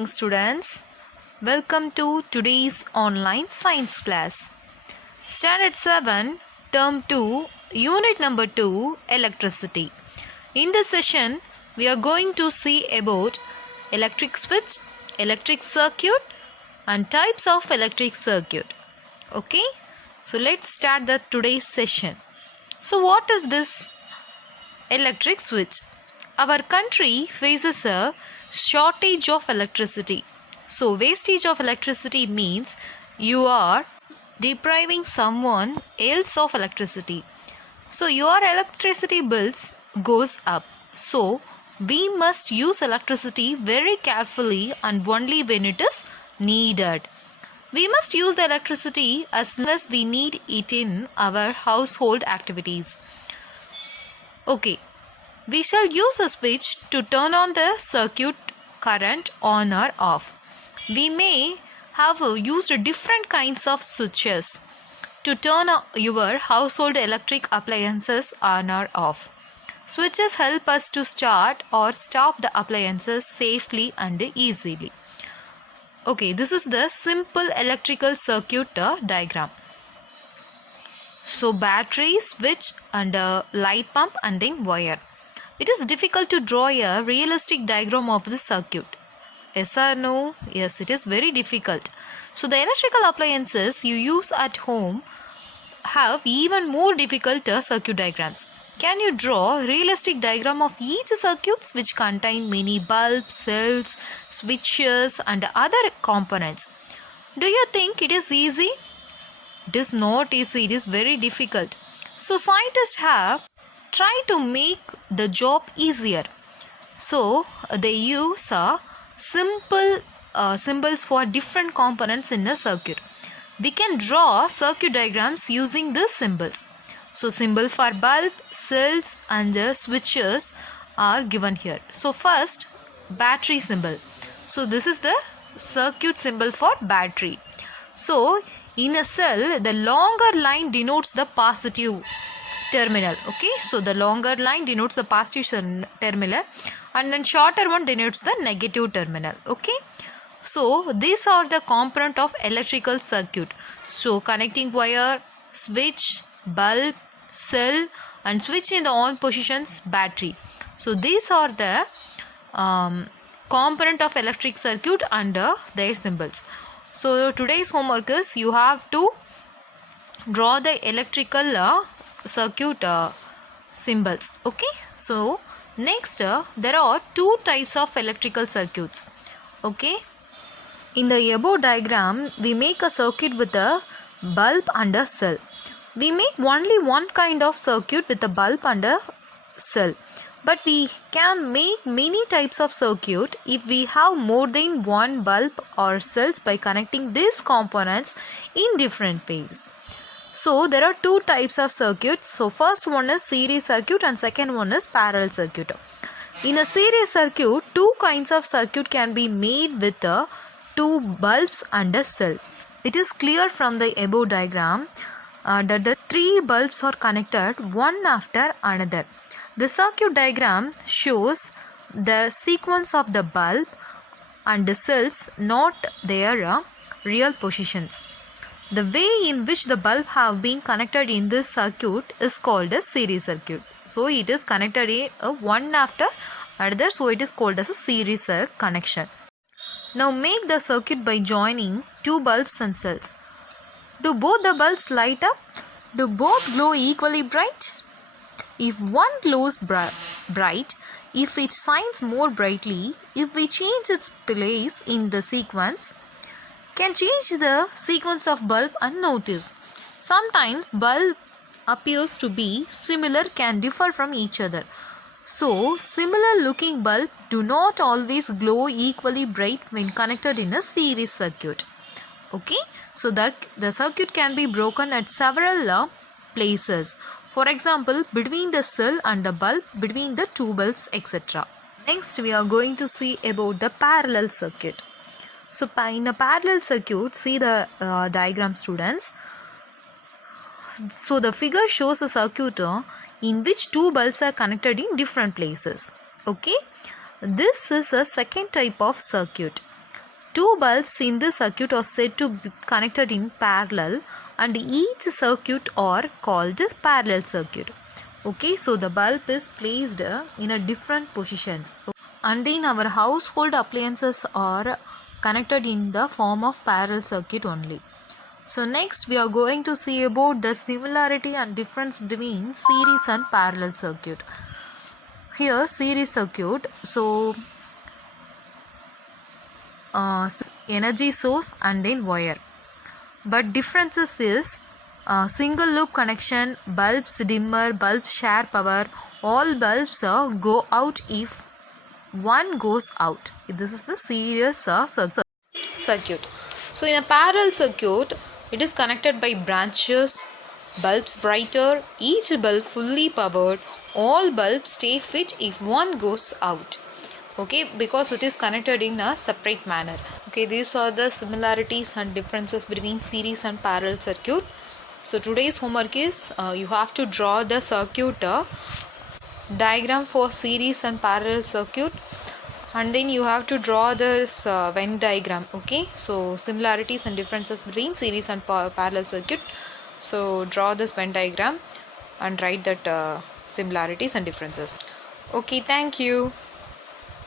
morning, students. Welcome to today's online science class. Standard 7, Term 2, Unit number 2, Electricity. In this session, we are going to see about electric switch, electric circuit, and types of electric circuit. Okay, so let's start the today's session. So, what is this electric switch? Our country faces a shortage of electricity. So, wastage of electricity means you are depriving someone else of electricity. So, your electricity bills goes up. So, we must use electricity very carefully and only when it is needed. We must use the electricity as long as we need it in our household activities. Okay. We shall use a switch to turn on the circuit current on or off. We may have used different kinds of switches to turn your household electric appliances on or off. Switches help us to start or stop the appliances safely and easily. Okay, this is the simple electrical circuit diagram. So, battery, switch, and a light pump, and then wire. It is difficult to draw a realistic diagram of the circuit. Yes or no? Yes, it is very difficult. So, the electrical appliances you use at home have even more difficult circuit diagrams. Can you draw a realistic diagram of each circuits which contain many bulbs, cells, switches, and other components? Do you think it is easy? It is not easy. It is very difficult. So, scientists have try to make the job easier. So they use simple symbols for different components in a circuit. We can draw circuit diagrams using these symbols. So symbol for bulb, cells, and the switches are given here. So first, battery symbol. So this is the circuit symbol for battery. So in a cell, the longer line denotes the positive terminal. Okay, so the longer line denotes the positive terminal and then shorter one denotes the negative terminal. Okay, so these are the component of electrical circuit. So connecting wire, switch, bulb, cell, and switch in the on positions, battery. So these are the component of electric circuit under their symbols. So today's homework is you have to draw the electrical circuit symbols. Okay, so next there are two types of electrical circuits. Okay, in the above diagram we make a circuit with a bulb and a cell. We make only one kind of circuit with a bulb and a cell, but we can make many types of circuit if we have more than one bulb or cells by connecting these components in different ways. So there are two types of circuits. So first one is series circuit and second one is parallel circuit. In a series circuit, two kinds of circuit can be made with two bulbs and a cell. It is clear from the above diagram that the three bulbs are connected one after another. The circuit diagram shows the sequence of the bulb and the cells, not their real positions. The way in which the bulb have been connected in this circuit is called a series circuit. So it is connected in one after another, so it is called as a series connection. Now make the circuit by joining two bulbs and cells. Do both the bulbs light up? Do both glow equally bright? If one glows bright, if it shines more brightly, if we change its place in the sequence, can change the sequence of bulb unnoticed. Sometimes bulb appears to be similar can differ from each other. So similar looking bulb do not always glow equally bright when connected in a series circuit. Okay, so that the circuit can be broken at several places. For example, between the cell and the bulb, between the two bulbs, etc. Next we are going to see about the parallel circuit. So in a parallel circuit, see the diagram, students. So the figure shows a circuit in which two bulbs are connected in different places. Okay, this is a second type of circuit. Two bulbs in the circuit are said to be connected in parallel, and each circuit are called parallel circuit. Okay, so the bulb is placed in a different positions, and then our household appliances are connected in the form of parallel circuit only. So next we are going to see about the similarity and difference between series and parallel circuit. Here series circuit, so energy source and then wire, but differences is single loop connection, bulbs dimmer, bulbs share power, all bulbs go out if one goes out. This is the series circuit. So in a parallel circuit, it is connected by branches, bulbs brighter, each bulb fully powered, all bulbs stay fit if one goes out. Okay, because it is connected in a separate manner. Okay, these are the similarities and differences between series and parallel circuit. So today's homework is you have to draw the circuit diagram for series and parallel circuit, and then you have to draw this Venn diagram. Okay, so similarities and differences between series and parallel circuit. So draw this Venn diagram and write that similarities and differences. Okay, thank you.